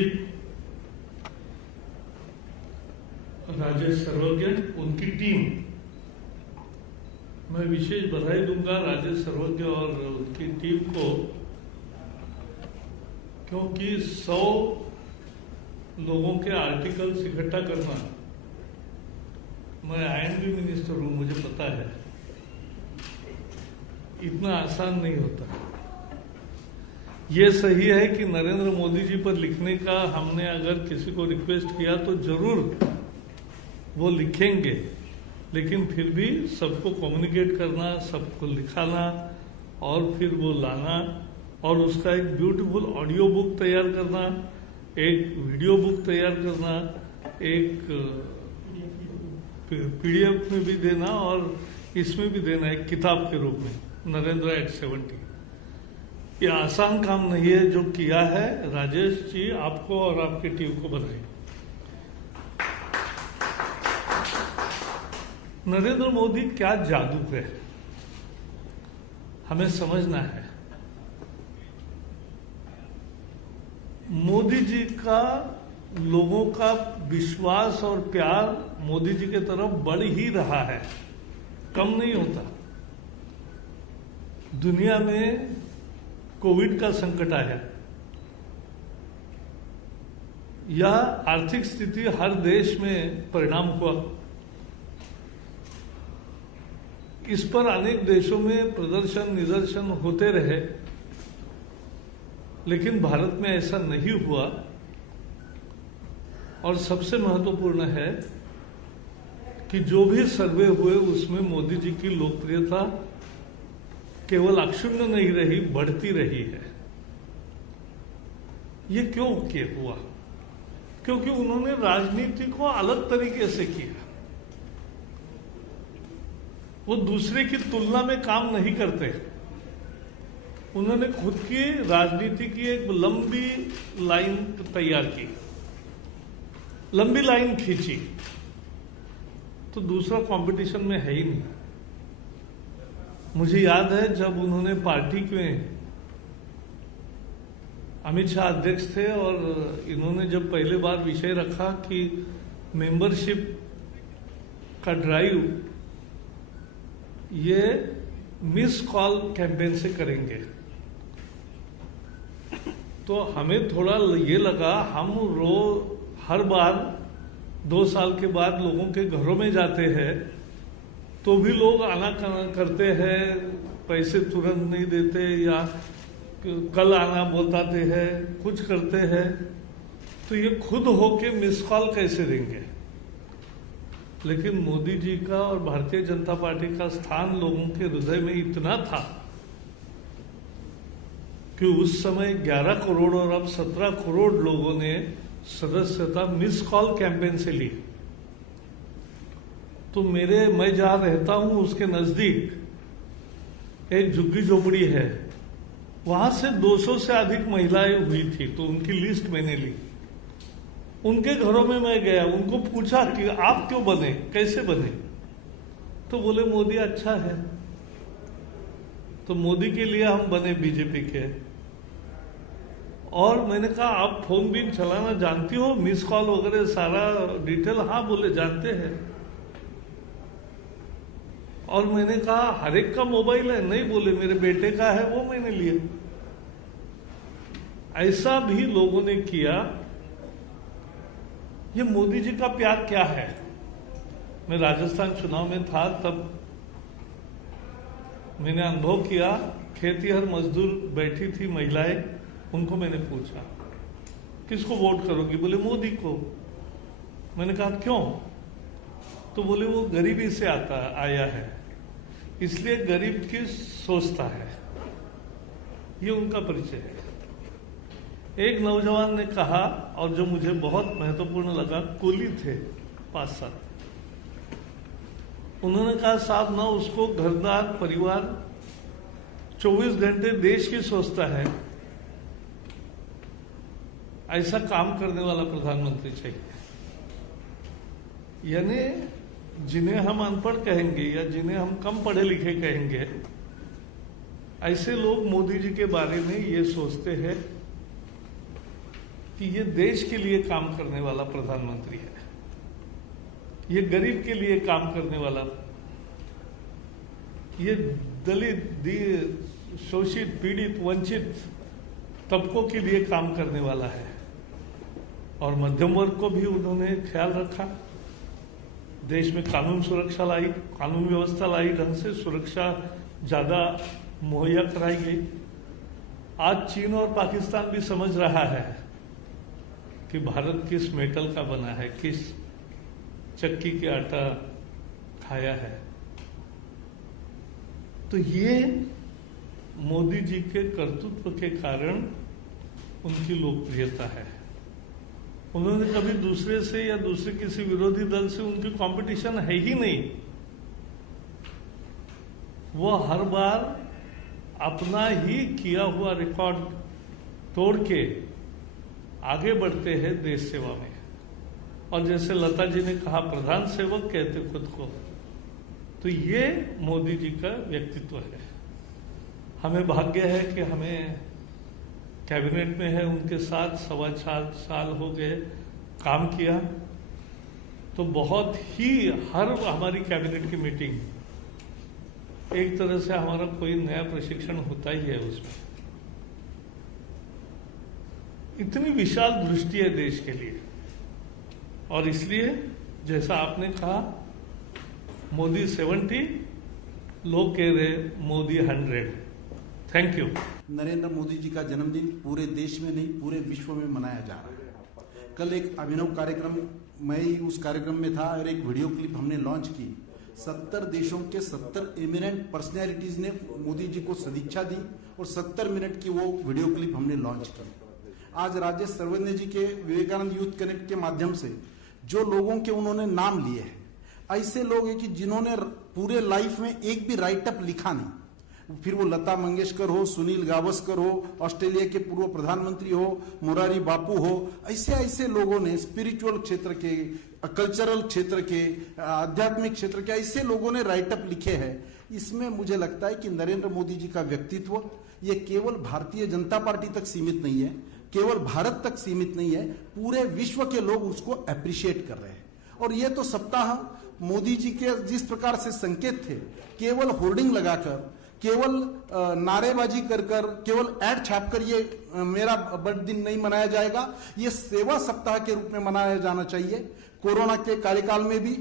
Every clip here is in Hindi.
जी, राजेश सर्वज्ञ, उनकी टीम, मैं विशेष बधाई दूंगा राजेश सर्वज्ञ और उनकी टीम को, क्योंकि 100 लोगों के आर्टिकल्स इकट्ठा करना, मैं आईएनबी मिनिस्टर हूं, मुझे पता है इतना आसान नहीं होता। ये सही है कि नरेंद्र मोदी जी पर लिखने का हमने अगर किसी को रिक्वेस्ट किया तो जरूर वो लिखेंगे, लेकिन फिर भी सबको कम्युनिकेट करना, सबको लिखाना और फिर वो लाना और उसका एक ब्यूटीफुल ऑडियो बुक तैयार करना, एक वीडियो बुक तैयार करना, एक पीडीएफ में भी देना और इसमें भी देना एक किताब के रूप में, नरेंद्र एट 70। ये आसान काम नहीं है जो किया है। राजेश जी, आपको और आपकी टीम को बधाई। नरेंद्र मोदी क्या जादू है, हमें समझना है। मोदी जी का लोगों का विश्वास और प्यार मोदी जी के तरफ बढ़ ही रहा है, कम नहीं होता। दुनिया में कोविड का संकट आया या आर्थिक स्थिति हर देश में परिणाम हुआ, इस पर अनेक देशों में प्रदर्शन निदर्शन होते रहे, लेकिन भारत में ऐसा नहीं हुआ। और सबसे महत्वपूर्ण है कि जो भी सर्वे हुए उसमें मोदी जी की लोकप्रियता केवल अक्षुण्ण नहीं रही, बढ़ती रही है। ये क्यों हुआ? क्योंकि उन्होंने राजनीति को अलग तरीके से किया। वो दूसरे की तुलना में काम नहीं करते, उन्होंने खुद की राजनीति की एक लंबी लाइन तैयार की, लंबी लाइन खींची, तो दूसरा कंपटीशन में है ही नहीं। मुझे याद है जब उन्होंने पार्टी में, अमित शाह अध्यक्ष थे और इन्होंने जब पहले बार विषय रखा कि मेंबरशिप का ड्राइव ये मिस कॉल कैंपेन से करेंगे, तो हमें थोड़ा ये लगा, हम हर बार 2 साल के बाद लोगों के घरों में जाते हैं तो भी लोग आना करते हैं, पैसे तुरंत नहीं देते या कल आना बताते हैं, कुछ करते हैं, तो ये खुद होके मिस कॉल कैसे देंगे? लेकिन मोदी जी का और भारतीय जनता पार्टी का स्थान लोगों के हृदय में इतना था कि उस समय 11 करोड़ और अब 17 करोड़ लोगों ने सदस्यता मिस कॉल कैंपेन से ली। तो मैं जहां रहता हूं उसके नजदीक एक झुग्गी झोपड़ी है, वहां से 200 से अधिक महिलाएं हुई थी, तो उनकी लिस्ट मैंने ली। उनके घरों में मैं गया, उनको पूछा कि आप क्यों बने, कैसे बने? तो बोले मोदी अच्छा है। तो मोदी के लिए हम बने बीजेपी के। और मैंने कहा आप फोन भी चलाना जानती हो, मिस कॉल वगैरह सारा डिटेल? हाँ बोले जानते हैं। और मैंने कहा हर एक का मोबाइल है? नहीं बोले मेरे बेटे का है, वो मैंने लिया। ऐसा भी लोगों ने किया। ये मोदी जी का प्यार क्या है? मैं राजस्थान चुनाव में था, तब मैंने अनुभव किया। खेतीहर मजदूर बैठी थी महिलाएं, उनको मैंने पूछा किसको वोट करोगी? बोले मोदी को। मैंने कहा क्यों? तो बोले वो गरीबी से आया है, इसलिए गरीब की सोचता है। ये उनका परिचय है। एक नौजवान ने कहा, और जो मुझे बहुत महत्वपूर्ण लगा, कुली थे 5-7, उन्होंने कहा साहब ना उसको घरदार परिवार 24 घंटे देश की सोचता है, ऐसा काम करने वाला प्रधानमंत्री चाहिए। यानी जिन्हें हम अनपढ़ कहेंगे या जिन्हें हम कम पढ़े लिखे कहेंगे, ऐसे लोग मोदी जी के बारे में ये सोचते हैं कि ये देश के लिए काम करने वाला प्रधानमंत्री है, ये गरीब के लिए काम करने वाला, ये दलित, शोषित, पीड़ित, वंचित तबकों के लिए काम करने वाला है। और मध्यम वर्ग को भी उन्होंने ख्याल रखा। देश में कानून सुरक्षा लाई, कानून व्यवस्था लाई, ढंग से सुरक्षा ज्यादा मुहैया कराई गई। आज चीन और पाकिस्तान भी समझ रहा है कि भारत किस मेटल का बना है, किस चक्की के आटा खाया है। तो ये मोदी जी के कर्तृत्व के कारण उनकी लोकप्रियता है। उन्होंने कभी दूसरे से या दूसरे किसी विरोधी दल से उनकी कंपटीशन है ही नहीं। वो हर बार अपना ही किया हुआ रिकॉर्ड तोड़ के आगे बढ़ते हैं देश सेवा में। और जैसे लता जी ने कहा, प्रधान सेवक कहते खुद को। तो ये मोदी जी का व्यक्तित्व है। हमें भाग्य है कि हमें कैबिनेट में है, उनके साथ 4.25 साल हो गए काम किया। तो बहुत ही हर हमारी कैबिनेट की मीटिंग एक तरह से हमारा कोई नया प्रशिक्षण होता ही है उसमें। इतनी विशाल दृष्टि है देश के लिए। और इसलिए जैसा आपने कहा, मोदी 70, लोग कह रहे मोदी 100। Thank you. नरेंद्र मोदी जी का जन्मदिन पूरे देश में नहीं पूरे विश्व में मनाया जा रहा है। कल एक अभिनव कार्यक्रम, मैं ही उस कार्यक्रम में था और एक वीडियो क्लिप हमने लॉन्च की। 70 देशों के 70 एमिनेंट पर्सनैलिटीज ने मोदी जी को सदिच्छा दी और 70 मिनट की वो वीडियो क्लिप हमने लॉन्च की। आज राजेश सर्वज्ञ जी के विवेकानंद यूथ कनेक्ट के माध्यम से जो लोगों के उन्होंने नाम लिए हैं, ऐसे लोग हैं कि जिन्होंने पूरे लाइफ में एक भी राइटअप लिखा नहीं। फिर वो लता मंगेशकर हो, सुनील गावस्कर हो, ऑस्ट्रेलिया के पूर्व प्रधानमंत्री हो, मुरारी बापू हो, ऐसे ऐसे लोगों ने स्पिरिचुअल क्षेत्र के, कल्चरल क्षेत्र के, आध्यात्मिक क्षेत्र के ऐसे लोगों ने राइटअप लिखे हैं। इसमें मुझे लगता है कि नरेंद्र मोदी जी का व्यक्तित्व ये केवल भारतीय जनता पार्टी तक सीमित नहीं है, केवल भारत तक सीमित नहीं है, पूरे विश्व के लोग उसको अप्रिशिएट कर रहे हैं। और ये तो सप्ताह मोदी जी के जिस प्रकार से संकेत थे, केवल होर्डिंग लगाकर, केवल नारेबाजी कर कर, केवल ऐड छापकर ये मेरा बर्थडे नहीं मनाया जाएगा। ये सेवा सप्ताह के रूप में मनाया जाना चाहिए। कोरोना के कार्यकाल में भी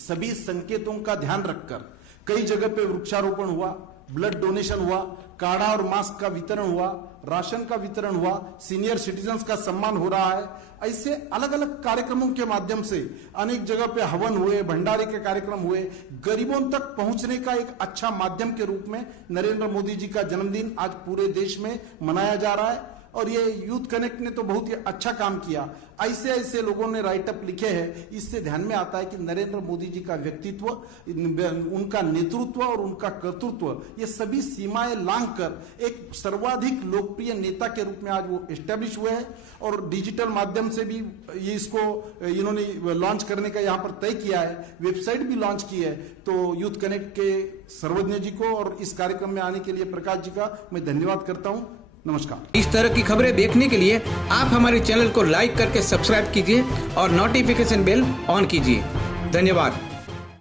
सभी संकेतों का ध्यान रखकर कई जगह पे वृक्षारोपण हुआ, ब्लड डोनेशन हुआ, काढ़ा और मास्क का वितरण हुआ, राशन का वितरण हुआ, सीनियर सिटीजन्स का सम्मान हो रहा है। ऐसे अलग अलग कार्यक्रमों के माध्यम से अनेक जगह पे हवन हुए, भंडारे के कार्यक्रम हुए। गरीबों तक पहुंचने का एक अच्छा माध्यम के रूप में नरेंद्र मोदी जी का जन्मदिन आज पूरे देश में मनाया जा रहा है। और ये यूथ कनेक्ट ने तो बहुत ही अच्छा काम किया। ऐसे ऐसे लोगों ने राइटअप लिखे हैं। इससे ध्यान में आता है कि नरेंद्र मोदी जी का व्यक्तित्व, उनका नेतृत्व और उनका कर्तृत्व, ये सभी सीमाएं लांघकर एक सर्वाधिक लोकप्रिय नेता के रूप में आज वो एस्टेब्लिश हुए हैं। और डिजिटल माध्यम से भी ये इसको इन्होंने लॉन्च करने का यहाँ पर तय किया है, वेबसाइट भी लॉन्च की है। तो यूथ कनेक्ट के सर्वज्ञ जी को और इस कार्यक्रम में आने के लिए प्रकाश जी का मैं धन्यवाद करता हूँ। नमस्कार। इस तरह की खबरें देखने के लिए आप हमारे चैनल को लाइक करके सब्सक्राइब कीजिए और नोटिफिकेशन बेल ऑन कीजिए। धन्यवाद।